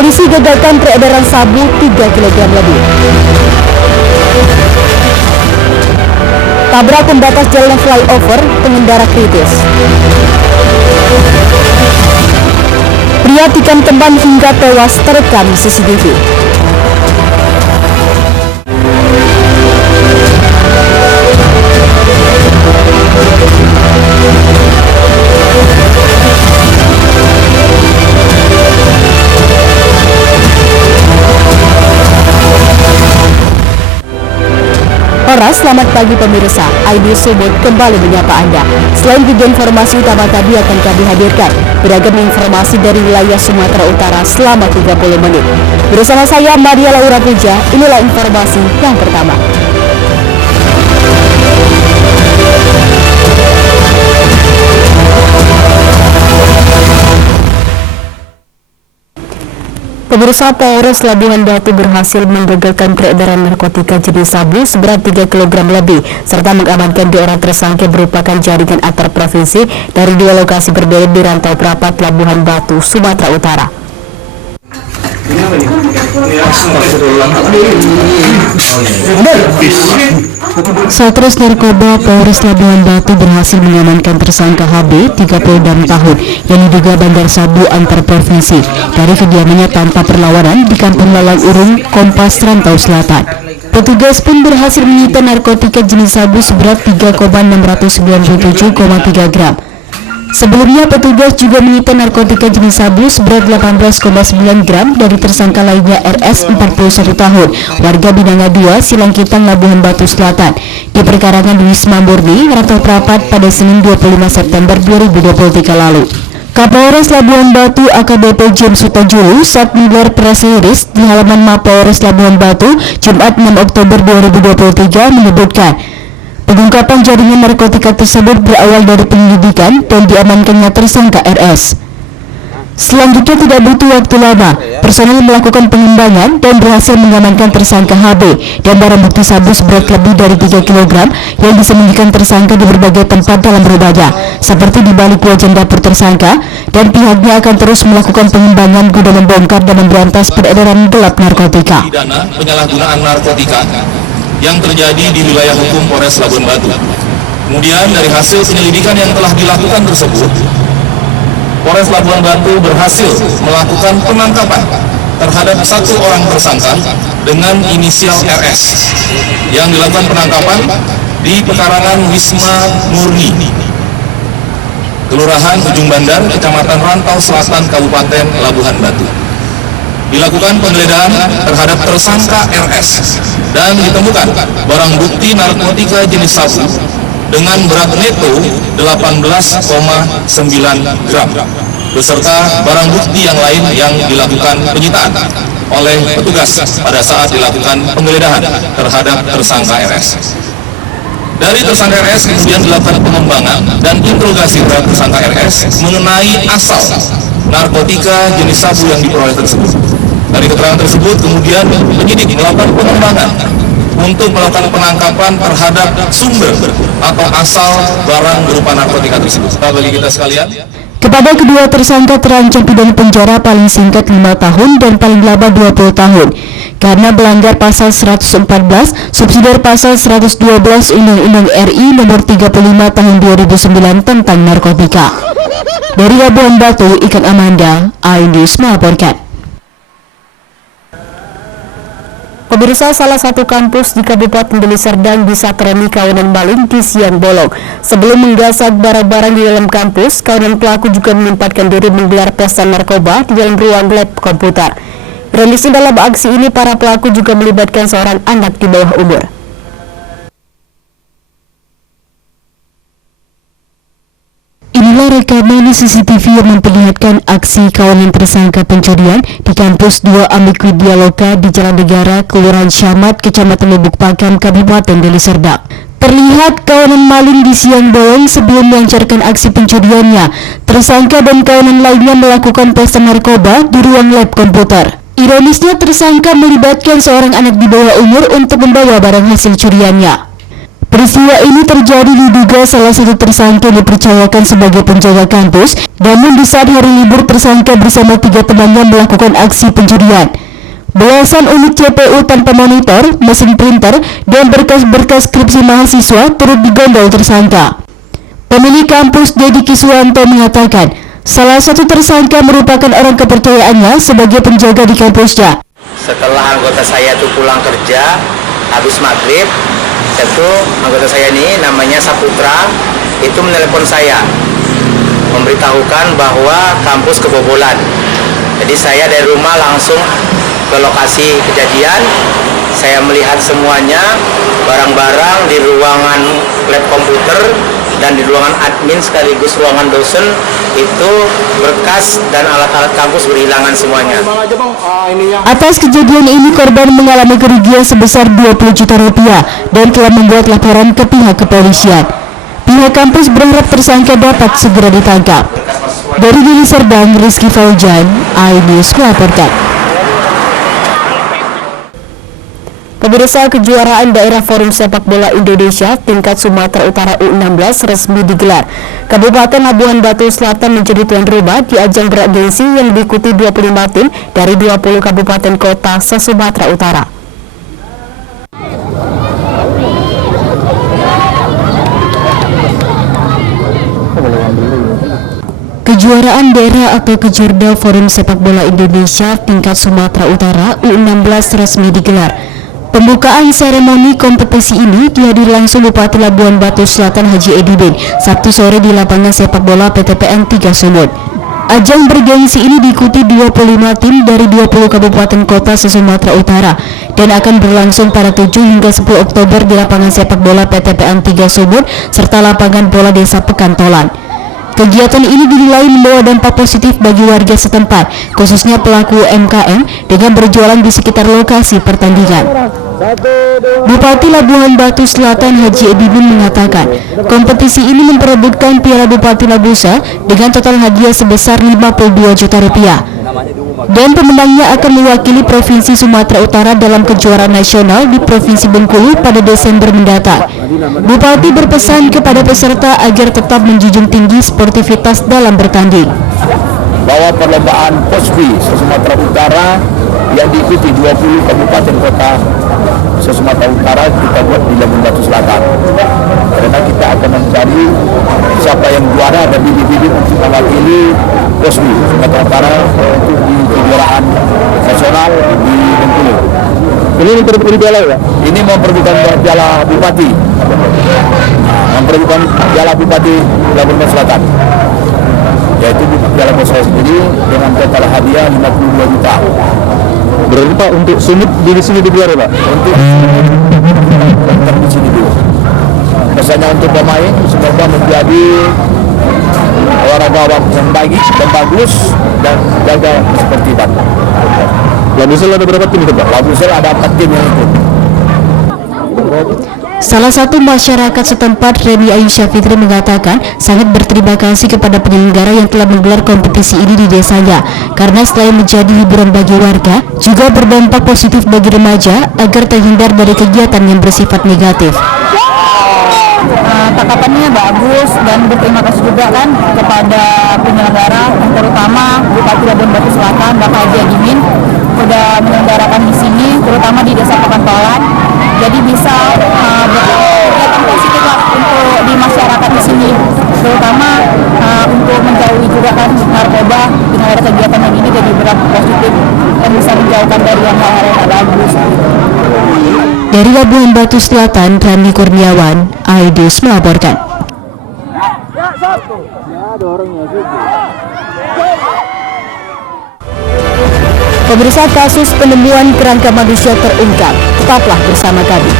Polisi gagalkan peredaran sabu 3 kg lebih. Tabrak pembatas jalan flyover, pengendara kritis. Pria tikam teman hingga tewas terekam CCTV. Selamat pagi pemirsa, ID Sumut kembali menyapa Anda. Selain tiga informasi utama tadi akan kami hadirkan beragam informasi dari wilayah Sumatera Utara selama 30 menit. Bersama saya Maria Laura Puja, inilah informasi yang pertama. Pemirsa, Polres Labuhan Batu berhasil menggagalkan peredaran narkotika jenis sabu seberat 3 kg lebih, serta mengamankan 2 orang tersangka merupakan jaringan antar provinsi dari 2 lokasi berbeda di Rantau Prapat, Labuhan Batu, Sumatera Utara. Satres Narkoba Polres Labuhan Batu berhasil mengamankan tersangka HB, 36 tahun, yang diduga bandar sabu antar provinsi dari kediamannya tanpa perlawanan di Kampung Lalang Urung, Kompas, Rantau Selatan. Petugas pun berhasil menyita narkotika jenis sabu seberat 3,697,3 gram. Sebelumnya, petugas juga menyita narkotika jenis sabu seberat 18,9 gram dari tersangka lainnya RS 41 tahun, warga Binanga 2, Silangkitang, Labuhan Batu Selatan, diperkarakan di Wisma Murni, Rantau Prapat pada Senin 25 September 2023 lalu. Kapolres Labuhan Batu AKBP James Sutajulu saat menggelar press release di halaman Mapolres Labuhan Batu Jumat 6 Oktober 2023 menyebutkan, pengungkapan jaringan narkotika tersebut berawal dari penyelidikan dan diamankannya tersangka RS. Selanjutnya tidak butuh waktu lama, personel melakukan pengembangan dan berhasil mengamankan tersangka HB dan barang bukti sabu seberat lebih dari 3 kg yang disembunyikan tersangka di berbagai tempat dalam rumahnya, seperti di balik wajan dapur tersangka, dan pihaknya akan terus melakukan pengembangan guna membongkar dan memberantas peredaran gelap narkotika. Pidana penyalahgunaan narkotika yang terjadi di wilayah hukum Polres Labuhan Batu. Kemudian dari hasil penyelidikan yang telah dilakukan tersebut, Polres Labuhan Batu berhasil melakukan penangkapan terhadap 1 orang tersangka dengan inisial RS yang dilakukan penangkapan di pekarangan Wisma Murni, Kelurahan Ujung Bandar, Kecamatan Rantau Selatan, Kabupaten Labuhan Batu. Dilakukan penggeledahan terhadap tersangka RS dan ditemukan barang bukti narkotika jenis sabu dengan berat neto 18,9 gram beserta barang bukti yang lain yang dilakukan penyitaan oleh petugas pada saat dilakukan penggeledahan terhadap tersangka RS. Dari tersangka RS kemudian dilakukan pengembangan dan interogasi terhadap tersangka RS mengenai asal narkotika jenis sabu yang diperoleh tersebut. Dari keterangan tersebut kemudian penyidik melakukan pengembangan untuk melakukan penangkapan terhadap sumber atau asal barang berupa narkotika tersebut. Bagi kita sekalian, kepada kedua tersangka terancam pidana penjara paling singkat 5 tahun dan paling lama 20 tahun karena melanggar pasal 114 subsidiar pasal 112 Undang-Undang RI nomor 35 tahun 2009 tentang narkotika. Dari Labuhan Batu, Ikan Amanda, iNews melaporkan. Pemirsa, salah satu kampus di Kabupaten Deli Serdang bisa teremi kawanan maling di siang bolong. Sebelum menggasak barang-barang di dalam kampus, kawanan pelaku juga menyempatkan diri menggelar pesta narkoba di dalam ruang lab komputer. Ironisnya dalam aksi ini para pelaku juga melibatkan seorang anak di bawah umur. Inilah rekaman CCTV yang memperlihatkan aksi kawanan tersangka pencurian di kampus 2 Amik Widyaloka di Jalan Negara, Kelurahan Syamat, Kecamatan Lubuk Pakam, Kabupaten Deli Serdang. Terlihat kawanan maling di siang bolong sebelum melancarkan aksi pencuriannya. Tersangka dan kawanan lainnya melakukan pesta narkoba di ruang lab komputer. Ironisnya tersangka melibatkan seorang anak di bawah umur untuk membawa barang hasil curiannya. Peristiwa ini terjadi diduga salah satu tersangka dipercayakan sebagai penjaga kampus, namun di saat hari libur tersangka bersama 3 temannya melakukan aksi pencurian. Belasan unit CPU tanpa monitor, mesin printer, dan berkas-berkas skripsi mahasiswa turut digondol tersangka. Pemilik kampus Dedi Kiswanto mengatakan, salah satu tersangka merupakan orang kepercayaannya sebagai penjaga di kampusnya. Setelah anggota saya itu pulang kerja, habis maghrib, tentu anggota saya ini namanya Saputra, itu menelepon saya, memberitahukan bahwa kampus kebobolan. Jadi saya dari rumah langsung ke lokasi kejadian, saya melihat semuanya, barang-barang di ruangan lab komputer dan di ruangan admin sekaligus ruangan dosen itu berkas dan alat-alat kampus berhilangan semuanya. Atas kejadian ini korban mengalami kerugian sebesar 20 juta rupiah dan telah membuat laporan ke pihak kepolisian. Pihak kampus berharap tersangka dapat segera ditangkap. Dari Deli Serdang, Rizky Faujan, iNews melaporkan. Pemirsa, kejuaraan daerah Forum Sepak Bola Indonesia tingkat Sumatera Utara U16 resmi digelar. Kabupaten Labuhan Batu Selatan menjadi tuan rumah di ajang bergengsi yang diikuti 25 tim dari 20 kabupaten kota se-Sumatera Utara. Kejuaraan daerah atau Kejurda Forum Sepak Bola Indonesia tingkat Sumatera Utara U16 resmi digelar. Pembukaan seremoni kompetisi ini dihadiri langsung Bupati Labuhan Batu Selatan Haji Edi Bin Sabtu sore di lapangan sepak bola PTPN 3 Sumut. Ajang bergengsi ini diikuti 25 tim dari 20 kabupaten kota se-Sumatera Utara dan akan berlangsung pada 7 hingga 10 Oktober di lapangan sepak bola PTPN 3 Sumut serta lapangan bola Desa Pekantolan. Kegiatan ini dinilai membawa dampak positif bagi warga setempat, khususnya pelaku UMKM dengan berjualan di sekitar lokasi pertandingan. Bupati Labuhan Batu Selatan Haji Edi Bin mengatakan, kompetisi ini memperebutkan Piala Bupati Labusa dengan total hadiah sebesar 52 juta rupiah. Dan pemenangnya akan mewakili Provinsi Sumatera Utara dalam kejuaraan nasional di Provinsi Bengkulu pada Desember mendatang. Bupati berpesan kepada peserta agar tetap menjunjung tinggi sportivitas dalam bertanding. Bahwa perlombaan POSPI se-Sumatera Utara yang diikuti 20 kabupaten kota se-Sumatera Utara kita buat di Labuhan Batu Selatan. Karena kita akan mencari siapa yang juara dan bibit-bibit untuk mewakili POSPI Sumatera Utara untuk di kejuaraan nasional di Bengkulu. Ini memperebutkan piala ya? Ini memperebutkan piala Bupati. Memperebutkan piala Bupati Labuhan Batu Selatan. Yaitu piala bos saya sendiri dengan total hadiah 52 juta. Berarti Pak untuk Sumut di sini digelar ya Pak? Untuk di sini dulu. Pesannya untuk pemain semoga menjadi olahraga yang baik dan bagus dan jaga kesportifan. Labusel ada berapa tim itu Pak? Labusel ada 4 tim yang ikut. Salah satu masyarakat setempat, Reni Aisyah Fitri, mengatakan sangat berterima kasih kepada penyelenggara yang telah menggelar kompetisi ini di desanya, karena selain menjadi hiburan bagi warga, juga berdampak positif bagi remaja agar terhindar dari kegiatan yang bersifat negatif. Tanggapannya bagus dan berterima kasih juga kan kepada penyelenggara, terutama Bupati Labuhan Batu Selatan Bapak Haji Edi Bin sudah menyelenggarakan di sini, terutama di Desa Pekantolan. Jadi bisa berkegiatan positif lah untuk di masyarakat di sini, terutama untuk menjauhi juga kan narkoba. Dengan ada kegiatan yang ini jadi berdampak positif dan bisa menjauhkan dari yang hal-hal yang tidak bagus. Dari Labuhan Batu Selatan, Rani Kurniawan, iNews melaporkan. Pemirsa, kasus penemuan kerangka manusia terungkap. Tetaplah bersama kami.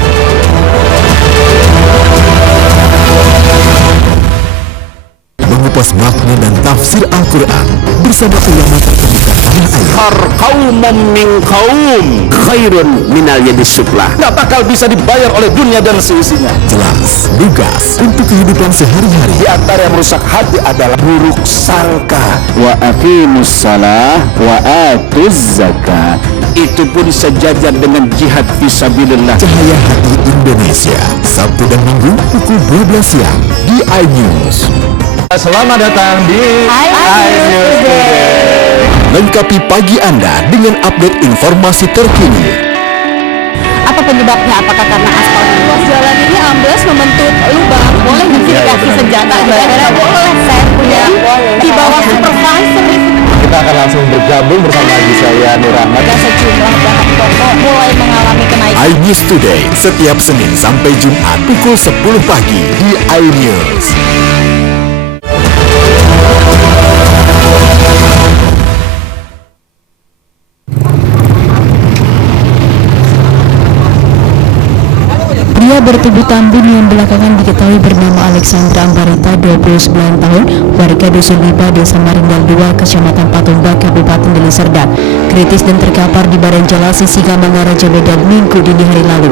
Mengupas makna dan tafsir Al-Quran bersama ulama terkemuka tanah air. Qaumun min qaum khairun minal yadis suflah. Nggak bakal bisa dibayar oleh dunia dan seisinya. Jelas, lugas untuk kehidupan sehari-hari. Di antara yang merusak hati adalah buruk sangka. Wa aqimus salah wa atuz zakat. itu pun sejajar dengan jihad fisabilillah. Cahaya Hati Indonesia, Sabtu dan Minggu pukul 12 siang di iNews. Selamat datang di iNews Today. Lengkapi pagi Anda dengan update informasi terkini. Apa penyebabnya? Apakah karena aspal ruas jalan ini ambles membentuk lubang? Boleh nggak sih dikasih senjata? Kira-kira boleh. Saya punya di bawah supervisor. Kita akan langsung bergabung bersama lagi saya Nur Ahmad. Dan sejumlah bahan pokok mulai mengalami kenaikan. iNews Today setiap Senin sampai Jumat pukul 10 pagi di iNews. Pria bertubuh tambun yang belakangan diketahui bernama Alexandra Ambarita, 29 tahun, warga Dusun Lipa, Desa Maringgal 2, Kecamatan Patumba, Kabupaten Deli Serdang, kritis dan terkapar di badan jalan Sisinga Mangaraja Medan Minggu dini hari lalu.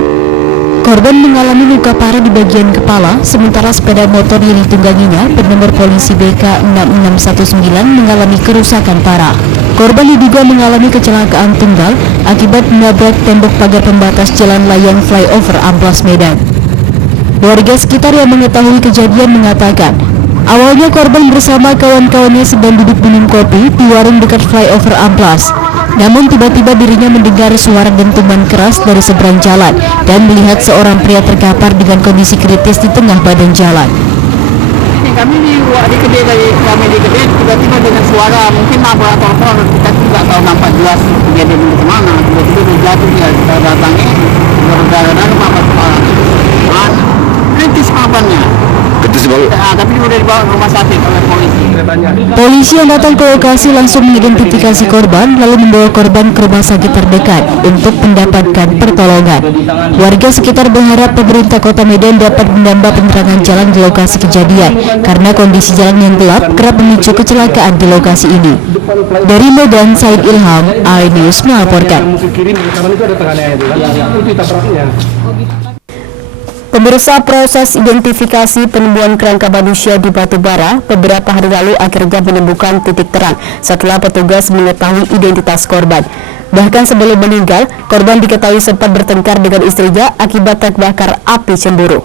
Korban mengalami luka parah di bagian kepala, sementara sepeda motor yang ditungganginya bernomor polisi BK 6619 mengalami kerusakan parah. Korban diduga mengalami kecelakaan tunggal akibat menabrak tembok pagar pembatas jalan layang flyover Amplas Medan. Warga sekitar yang mengetahui kejadian mengatakan, awalnya korban bersama kawan-kawannya sedang duduk minum kopi di warung dekat flyover Amplas. Namun tiba-tiba dirinya mendengar suara dentuman keras dari seberang jalan dan melihat seorang pria terkapar dengan kondisi kritis di tengah badan jalan. Kami di kedai kami di kedai tiba-tiba dengan suara mungkin nabrak telepon, kita tidak tahu nampak jelas kejadian di mana, tiba-tiba dia jatuh, dia kita datangi berdarah apa kepala kritis korbannya. Tapi dia udah dibawa ke rumah sakit oleh polisi. Polisi yang datang ke lokasi langsung mengidentifikasi korban lalu membawa korban ke rumah sakit terdekat untuk mendapatkan pertolongan. Warga sekitar berharap pemerintah Kota Medan dapat menambah penerangan jalan di lokasi kejadian karena kondisi jalan yang gelap kerap memicu kecelakaan di lokasi ini. Dari Medan, Said Ilham, iNews melaporkan. Pemirsa, proses identifikasi penemuan kerangka manusia di Batubara beberapa hari lalu akhirnya menemukan titik terang setelah petugas mengetahui identitas korban. Bahkan sebelum meninggal, korban diketahui sempat bertengkar dengan istrinya akibat terbakar api cemburu.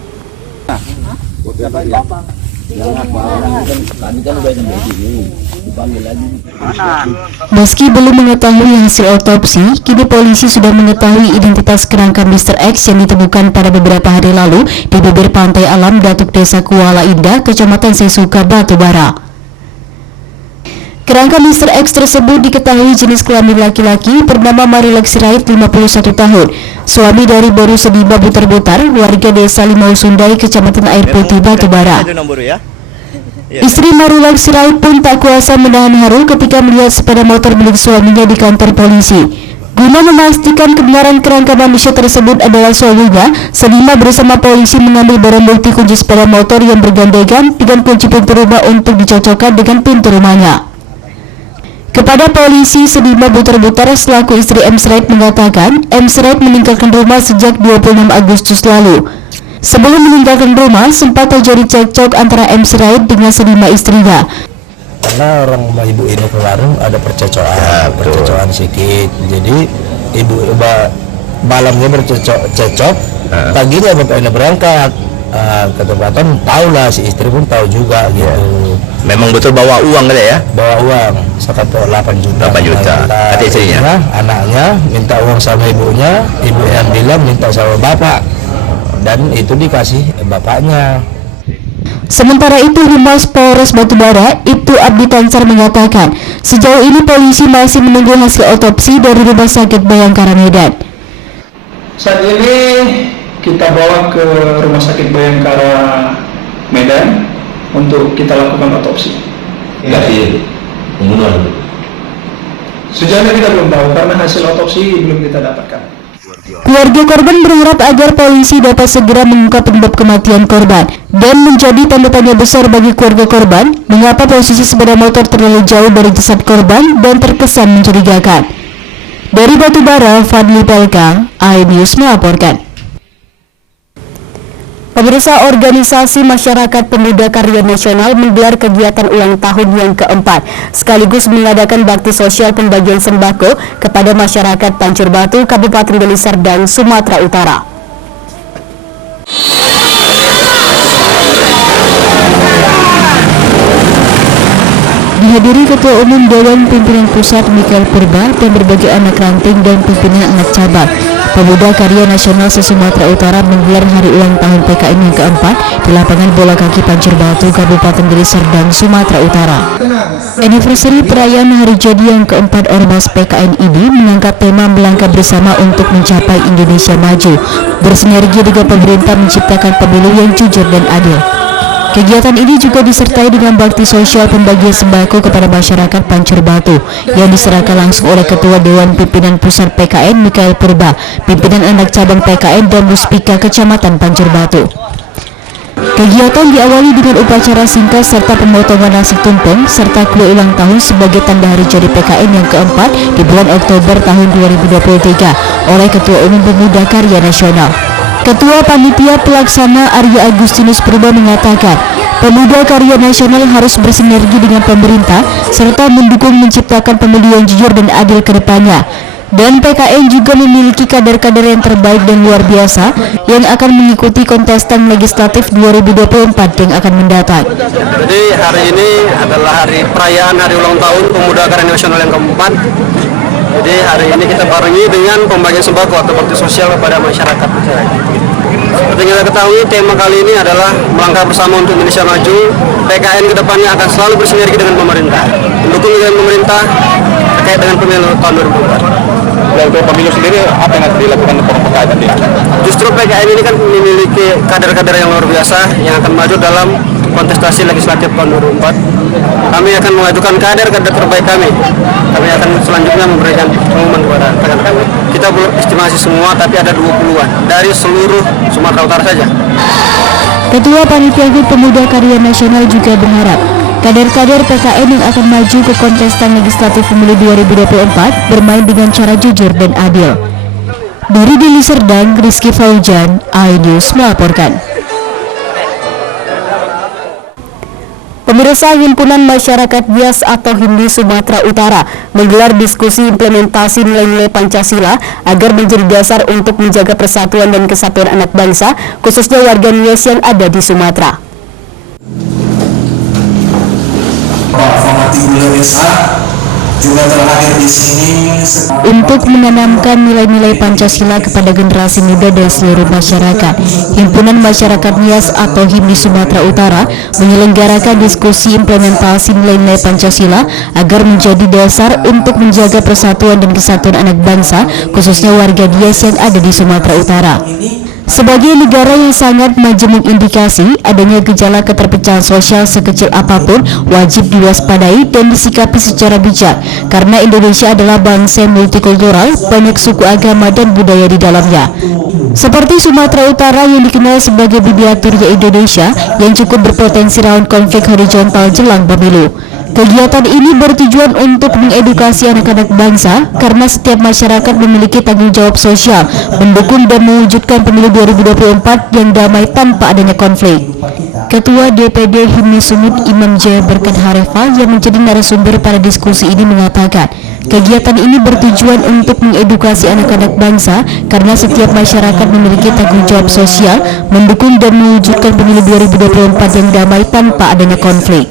Meski belum mengetahui hasil otopsi, kini polisi sudah mengetahui identitas kerangka Mr. X yang ditemukan pada beberapa hari lalu di bibir pantai alam Datuk Desa Kuala Indah, Kecamatan Sesuka, Batubara. Kerangka Mr. X tersebut diketahui jenis kelamin laki-laki bernama Marilex Sirait, 51 tahun, suami dari Boru Sediba Butar-Butar, warga Desa Limau Sundai, Kecamatan Air Putih, Batubara. Istri Marilex Sirait pun tak kuasa menahan haru ketika melihat sepeda motor milik suaminya di kantor polisi. Guna memastikan kebenaran kerangka manusia tersebut adalah suaminya, Selima bersama polisi mengambil barang bukti kunci sepeda motor yang bergandengan dengan kunci pintu rumah untuk dicocokkan dengan pintu rumahnya. Kepada polisi, Selima Butar-Butar selaku istri M. Sirait mengatakan M. Sirait meninggalkan rumah sejak 26 Agustus lalu. Sebelum meninggalkan rumah, sempat terjadi cekcok antara M. Sirait dengan Selima istrinya. Karena orang ibu ini ke warung ada percekcokan sedikit, jadi ibu malamnya bercekcok, paginya bapaknya berangkat ke tempatan, tahulah si istri pun tahu juga gitu. Memang betul bawa uang kan ya? Bawa uang sekitar 8 juta. 8 juta. Kata istrinya? Anaknya minta uang sama ibunya, ibu yang bilang minta sama bapak, dan itu dikasih bapaknya. Sementara itu, Humas Polres Batubara, Ibtu Abdi Tansar mengatakan, sejauh ini polisi masih menunggu hasil otopsi dari Rumah Sakit Bayangkara Medan. Saat ini kita bawa ke Rumah Sakit Bayangkara Medan untuk kita lakukan otopsi. Pembunuhan. Sejauh ini kita belum tahu karena hasil otopsi belum kita dapatkan. Keluarga korban berharap agar polisi dapat segera mengungkap penyebab kematian korban dan menjadi tanda tanya besar bagi keluarga korban mengapa posisi sepeda motor terlalu jauh dari jasad korban dan terkesan mencurigakan. Dari Batu Bara, Fadli Pelkang, iNews melaporkan. Pemirsa, Organisasi Masyarakat Pemuda Karya Nasional menggelar kegiatan ulang tahun yang keempat, sekaligus mengadakan bakti sosial pembagian sembako kepada masyarakat Pancur Batu, Kabupaten Deli Serdang, Sumatera Utara. Dihadiri Ketua Umum Dewan Pimpinan Pusat Mikael Purba dan berbagai anak ranting dan pimpinan anak cabang. Pemuda Karya Nasional se-Sumatera Utara menggelar hari ulang tahun PKN yang keempat di lapangan bola kaki Pancur Batu, Kabupaten Deli Serdang, Sumatera Utara. Anniversary perayaan hari jadi yang keempat Ormas PKN ini mengangkat tema melangkah bersama untuk mencapai Indonesia maju, bersinergi dengan pemerintah menciptakan pemilu yang jujur dan adil. Kegiatan ini juga disertai dengan bakti sosial pembagian sembako kepada masyarakat Pancur Batu yang diserahkan langsung oleh Ketua Dewan Pimpinan Pusat PKN Mikael Purba, pimpinan anak cabang PKN dan Muspika Kecamatan Pancur Batu. Kegiatan diawali dengan upacara singkat serta pemotongan nasi tumpeng serta kue ulang tahun sebagai tanda hari jadi PKN yang keempat di bulan Oktober tahun 2023 oleh Ketua Umum Pemuda Karya Nasional. Ketua Panitia Pelaksana Arya Agustinus Purba mengatakan, Pemuda Karya Nasional harus bersinergi dengan pemerintah serta mendukung menciptakan pemilu yang jujur dan adil ke depannya. Dan PKN juga memiliki kader-kader yang terbaik dan luar biasa yang akan mengikuti kontestan legislatif 2024 yang akan mendatang. Jadi hari ini adalah hari perayaan hari ulang tahun Pemuda Karya Nasional yang keempat. Jadi hari ini kita barengi dengan pembagian sembako atau bakti sosial kepada masyarakat. Seperti yang kita ketahui, tema kali ini adalah melangkah bersama untuk Indonesia maju. PKN kedepannya akan selalu bersinergi dengan pemerintah, mendukung dengan pemerintah terkait dengan pemilu tahun 2024. Untuk pemilu sendiri, apa yang harus dilakukan untuk PKN nanti? Justru PKN ini kan memiliki kader-kader yang luar biasa yang akan maju dalam kontestasi legislatif tahun 2024. Kami akan mengajukan kader-kader terbaik kami. Kami akan selanjutnya memberikan pengumuman kepada rekan kami. Kita belum estimasi semua, tapi ada 20-an dari seluruh Sumatera Utara saja. Ketua Panitia HUT Pemuda Karya Nasional juga berharap kader-kader PKN yang akan maju ke kontestan legislatif pemilu 2024 bermain dengan cara jujur dan adil. Dari Deli Serdang, Rizky Faujan, iNews melaporkan. Pemirsa, Himpunan Masyarakat Bias atau HIMBI Sumatera Utara menggelar diskusi implementasi nilai-nilai Pancasila agar menjadi dasar untuk menjaga persatuan dan kesatuan anak bangsa, khususnya warga Nias yang ada di Sumatera. Juga terakhir di sini untuk menanamkan nilai-nilai Pancasila kepada generasi muda dan seluruh masyarakat, Himpunan Masyarakat Nias atau HIMBI Sumatera Utara menyelenggarakan diskusi implementasi nilai-nilai Pancasila agar menjadi dasar untuk menjaga persatuan dan kesatuan anak bangsa, khususnya warga Nias yang ada di Sumatera Utara. Sebagai negara yang sangat maju mengindikasi adanya gejala keterpecahan sosial sekecil apapun wajib diwaspadai dan disikapi secara bijak karena Indonesia adalah bangsa yang multikultural, banyak suku agama dan budaya di dalamnya. Seperti Sumatera Utara yang dikenal sebagai miniaturnya Indonesia yang cukup berpotensi rawan konflik horizontal jelang pemilu. Kegiatan ini bertujuan untuk mengedukasi anak-anak bangsa karena setiap masyarakat memiliki tanggung jawab sosial mendukung dan mewujudkan pemilu 2024 yang damai tanpa adanya konflik. Ketua DPD HIMBI Sumut Imam Jaya Berkat Harefa yang menjadi narasumber pada diskusi ini mengatakan, kegiatan ini bertujuan untuk mengedukasi anak-anak bangsa karena setiap masyarakat memiliki tanggung jawab sosial mendukung dan mewujudkan pemilu 2024 yang damai tanpa adanya konflik.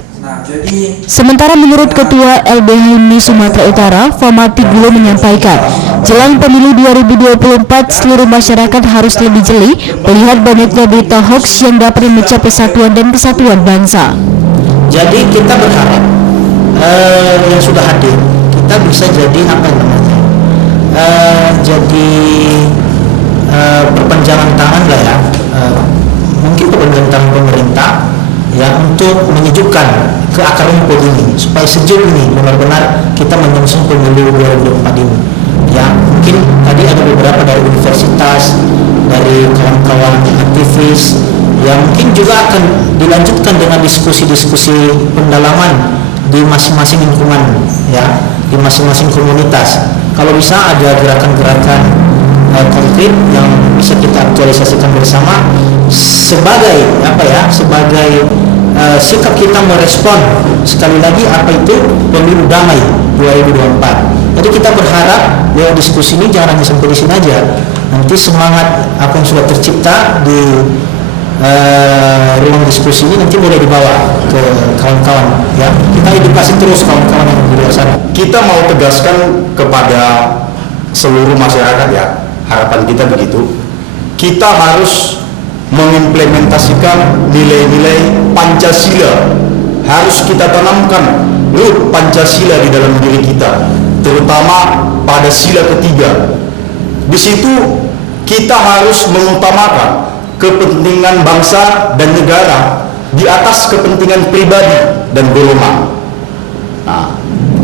Sementara menurut Ketua LBH HIMBI Sumatera Utara, Famati Gulo menyampaikan, jelang pemilu 2024 seluruh masyarakat harus lebih jeli melihat banyaknya berita hoax yang dapat memecah persatuan dan kesatuan bangsa. Jadi kita berharap yang sudah hadir kita bisa jadi apa namanya? Jadi perpanjangan tangan lah ya, mungkin perpanjangan tangan pemerintah ya untuk menyejukkan ke akar rumput ini supaya sejuk ini benar-benar kita menyusun pemilu 2024 ini. Ya mungkin tadi ada beberapa dari universitas, dari kawan-kawan aktivis yang mungkin juga akan dilanjutkan dengan diskusi-diskusi pendalaman di masing-masing lingkungan ya, di masing-masing komunitas. Kalau bisa ada gerakan-gerakan konkret yang bisa kita aktualisasikan bersama sebagai sikap kita merespon sekali lagi apa itu pemilu damai 2024. Jadi kita berharap lewat diskusi ini jangan hanya sampai di sini aja. Nanti semangat apa yang sudah tercipta di ruang diskusi ini nanti boleh dibawa ke kawan-kawan, ya. Kita edukasi terus kawan-kawan yang di luar sana. Kita mau tegaskan kepada seluruh masyarakat, ya, harapan kita begitu. Kita harus mengimplementasikan nilai-nilai Pancasila. Harus kita tanamkan root Pancasila di dalam diri kita, terutama pada sila ketiga. Di situ kita harus mengutamakan kepentingan bangsa dan negara di atas kepentingan pribadi dan golongan. Nah,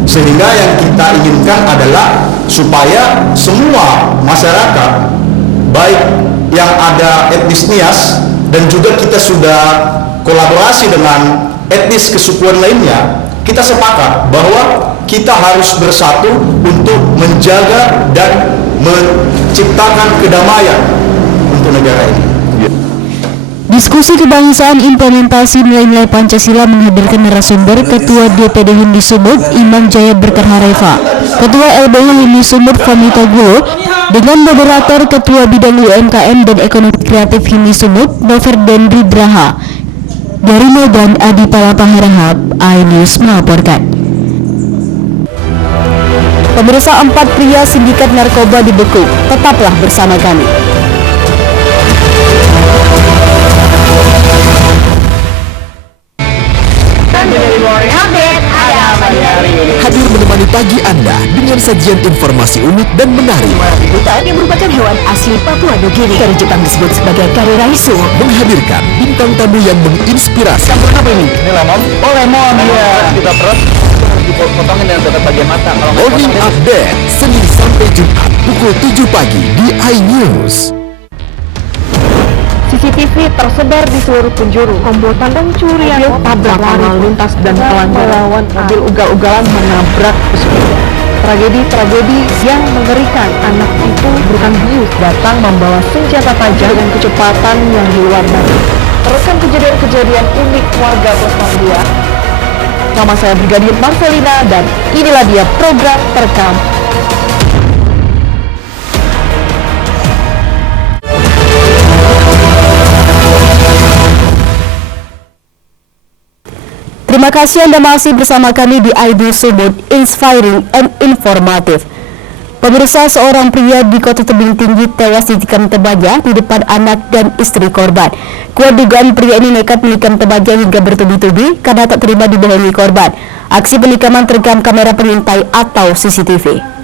sehingga yang kita inginkan adalah supaya semua masyarakat, baik yang ada etnis Nias dan juga kita sudah kolaborasi dengan etnis kesukuan lainnya, kita sepakat bahwa kita harus bersatu untuk menjaga dan menciptakan kedamaian untuk negara ini. Diskusi kebangsaan implementasi nilai-nilai Pancasila menghadirkan narasumber Ketua DPD Hindi Sumut Imam Jaya Berkarhareva, Ketua LBH Hindi Sumut Famita Gulo, dengan moderator Ketua Bidang UMKM dan Ekonomi Kreatif Hindi Sumut Nover Dendri Draha. Dari Medan, Adi Palapa Harahap, iNews melaporkan. Pemirsa, 4 pria sindikat narkoba dibekuk. Tetaplah bersama kami. Hadir menemani pagi Anda dengan sajian informasi unik dan menarik. Hutan yang merupakan hewan asli Papua Nugini dari Jepang disebut sebagai kareraisu. Menghadirkan bintang tamu yang menginspirasi. Campur apa ini? Ini lemon. Oh, lemon. Iya. Kita perut dipotongin dengan tetap bagian mata. Morning Update Senin sampai Jumat pukul 7 pagi di iNews. CCTV tersebar di seluruh penjuru. Kombotan pencurian, tabrakan lalu lintas dan pelanggaran mobil ugal-ugalan menabrak pesepeda. Tragedi-tragedi yang mengerikan. Anak itu bukan bius datang membawa senjata tajam dengan kecepatan yang di luar batas. Teruskan kejadian-kejadian unik warga Polandia. Nama saya Brigadir Marcelina dan inilah dia program terekam. Terima kasih Anda masih bersama kami di iNews Sumut, inspiring and informative. Pemirsa, seorang pria di Kota Tebing Tinggi tewas ditikam tebaga di depan anak dan istri korban. Kuat dugaan pria ini nekat menikam tebaga hingga bertubi-tubi karena tak terima dibohongi korban. Aksi penikaman terekam kamera pengintai atau CCTV.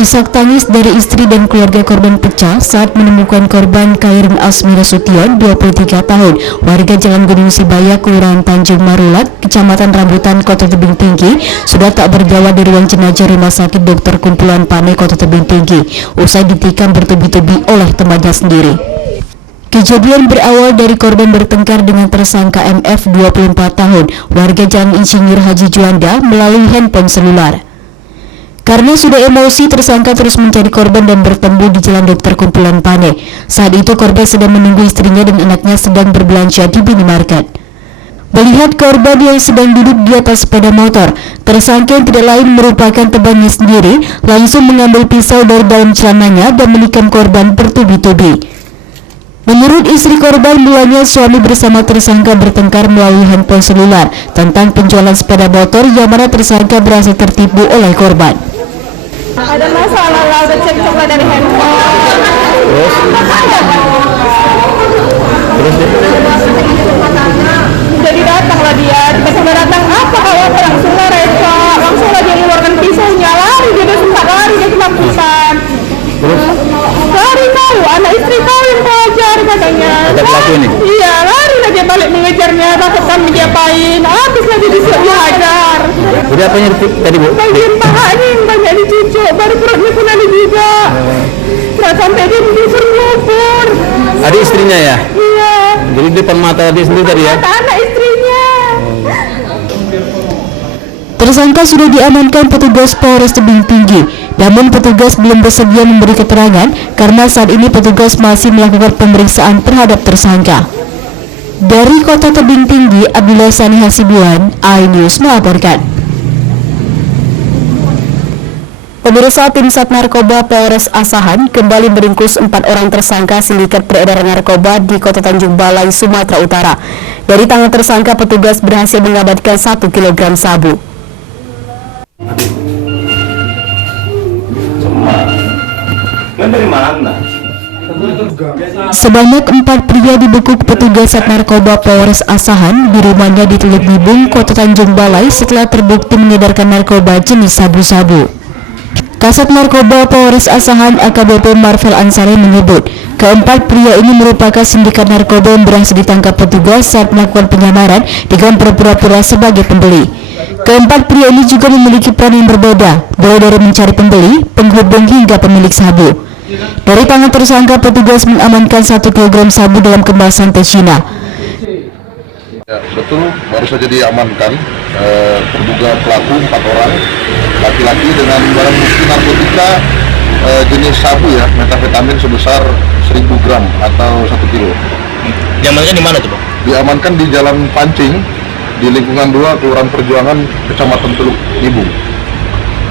Isak tangis dari istri dan keluarga korban pecah saat menemukan korban Khairun Asmira Sution, 23 tahun, warga Jalan Gunung Sibaya, Kelurahan Tanjung Marulat, Kecamatan Rambutan, Kota Tebing Tinggi, sudah tak berdaya di ruang jenazah Rumah Sakit Dr. Kumpulan Pane, Kota Tebing Tinggi, usai ditikam bertubi-tubi oleh temannya sendiri. Kejadian berawal dari korban bertengkar dengan tersangka MF, 24 tahun, warga Jalan Insinyur Haji Juanda, melalui handphone selular. Karena sudah emosi, tersangka terus mencari korban dan bertemu di Jalan Dr. Kumpulan Pane. Saat itu korban sedang menunggu istrinya dan anaknya sedang berbelanja di minimarket. Melihat korban yang sedang duduk di atas sepeda motor, tersangka yang tidak lain merupakan temannya sendiri langsung mengambil pisau dari dalam celananya dan menikam korban bertubi-tubi. Menurut istri korban, mulanya suami bersama tersangka bertengkar melalui handphone selular tentang penjualan sepeda motor yang mana tersangka berhasil tertipu oleh korban. Ada masalah lah, udah cek dari handphone. Jadi datanglah dia, tiba-tiba datang, apa kalau langsung lah Reva, langsung lah dia mengeluarkan pisaunya, lari, dia udah sempat lari, dia ketakutan. Lari kau, anak istri kau yang kau ajar katanya. Ada pelaku ini? Iya, lari lah dia balik mengejarnya, takut kami diapain, habis lagi disuruh dihajar. Udah apanya tadi, Bu? Bagian pahanya yang banyak dicucuk, baru perutnya pun ada juga. Nah, sampai dia disuruh ngubur. Ada istrinya ya? Iya. Jadi di depan mata dia sendiri tadi ya? Mata anak istrinya. Tersangka sudah diamankan petugas Polres Tebing Tinggi, namun petugas belum bersedia memberi keterangan karena saat ini petugas masih melakukan pemeriksaan terhadap tersangka. Dari Kota Tebing Tinggi, Abdullah Sani Hasibuan, iNews melaporkan. Pemirsa, tim Sat Narkoba Polres Asahan kembali meringkus 4 orang tersangka sindikat peredaran narkoba di Kota Tanjung Balai, Sumatera Utara. Dari tangan tersangka, petugas berhasil mengamankan 1 kg sabu. Sebanyak 4 pria dibekuk petugas Sat Narkoba Polres Asahan di rumahnya di Teluk Bibung, Kota Tanjung Balai setelah terbukti mengedarkan narkoba jenis sabu-sabu. Kasat Narkoba Polres Asahan AKBP Marvel Ansari menyebut, keempat pria ini merupakan sindikat narkoba yang berhasil ditangkap petugas saat melakukan penyamaran dengan berpura-pura sebagai pembeli. Keempat pria ini juga memiliki peran yang berbeda, mulai dari mencari pembeli, penghubung hingga pemilik sabu. Dari tangan tersangka, petugas mengamankan 1 kg sabu dalam kemasan teh Cina. Ya, betul, baru saja diamankan terduga pelaku 4 orang laki-laki dengan barang bukti narkotika jenis sabu ya, metafetamin sebesar 1000 gram atau 1 kilo. Diamankan di mana tuh, Bang? Diamankan di Jalan Pancing di lingkungan 2 Kelurahan Perjuangan, Kecamatan Teluk Bibung.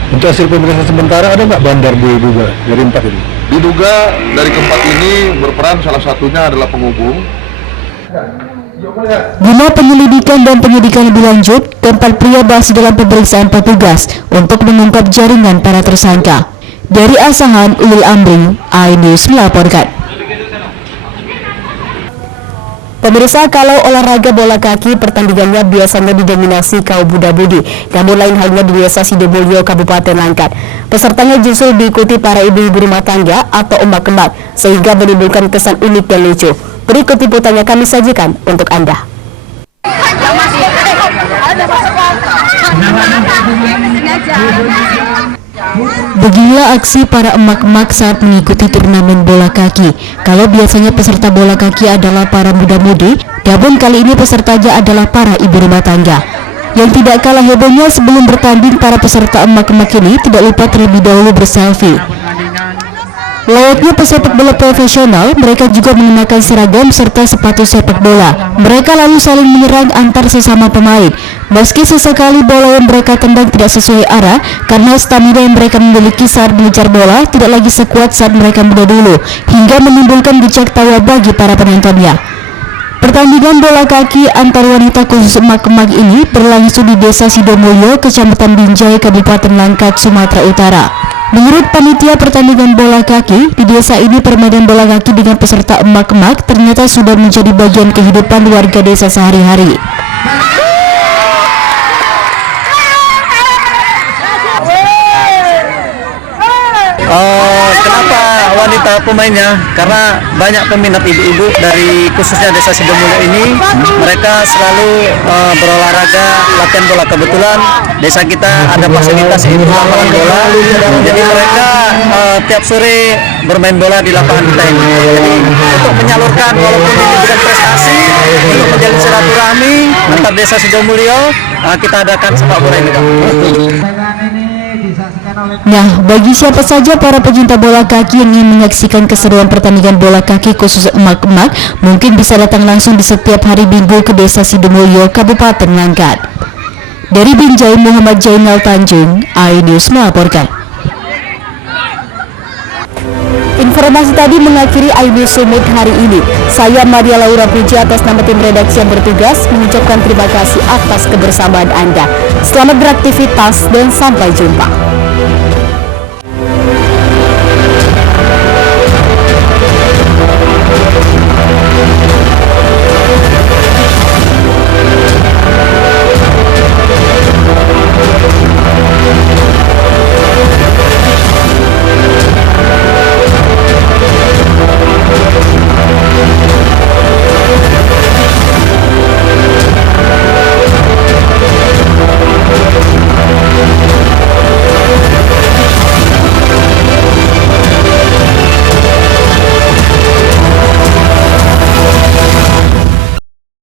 Untuk hasil pemeriksaan sementara ada nggak bandar diduga dari 4 ini? Diduga dari keempat ini berperan salah satunya adalah penghubung. Guna penyelidikan dan penyidikan lebih lanjut, keempat pria masih dalam pemeriksaan petugas untuk mengungkap jaringan para tersangka. Dari Asahan, Ulil Amri, iNews melaporkan. Pemirsa, kalau olahraga bola kaki, pertandingannya biasanya didominasi kaum muda-mudi, namun lain halnya di Desa Sidomulyo, Kabupaten Langkat. Pesertanya justru diikuti para ibu-ibu rumah tangga atau emak-emak, sehingga menimbulkan kesan unik dan lucu. Berikut liputannya kami sajikan untuk Anda. Beginilah aksi para emak-emak saat mengikuti turnamen bola kaki. Kalau biasanya peserta bola kaki adalah para muda-mudi, namun kali ini pesertanya adalah para ibu rumah tangga. Yang tidak kalah hebohnya, sebelum bertanding, para peserta emak-emak ini tidak lupa terlebih dahulu berselfie. Layaknya pesepak bola profesional, mereka juga mengenakan seragam serta sepatu sepak bola. Mereka lalu saling menyerang antar sesama pemain. Meski sesekali bola yang mereka tendang tidak sesuai arah, karena stamina yang mereka miliki saat mengejar bola tidak lagi sekuat saat mereka muda dulu, hingga menimbulkan decak tawa bagi para penontonnya. Pertandingan bola kaki antar wanita khusus emak-emak ini berlangsung di Desa Sidomulyo, Kecamatan Binjai, Kabupaten Langkat, Sumatera Utara. Menurut panitia pertandingan bola kaki, di desa ini permainan bola kaki dengan peserta emak-emak ternyata sudah menjadi bagian kehidupan warga desa sehari-hari. Kenapa wanita pemainnya? Karena banyak peminat ibu-ibu dari khususnya Desa Sidomulyo ini, mereka selalu berolahraga, latihan bola. Kebetulan desa kita ada fasilitas itu lapangan bola, jadi mereka tiap sore bermain bola di lapangan kita ini. Jadi untuk menyalurkan, walaupun ini bukan prestasi, untuk menjalin silaturahmi antar Desa Sidomulyo, kita adakan sepak bola ini. Nah, bagi siapa saja para pecinta bola kaki yang ingin menyaksikan keseruan pertandingan bola kaki khusus emak-emak, mungkin bisa datang langsung di setiap hari Minggu ke Desa Sidomulyo, Kabupaten Langkat. Dari Binjai, Muhammad Jainal Tanjung, iNews melaporkan. Informasi tadi mengakhiri iNews Summit hari ini. Saya Maria Laura Puji atas nama tim redaksi yang bertugas mengucapkan terima kasih atas kebersamaan Anda. Selamat beraktivitas dan sampai jumpa.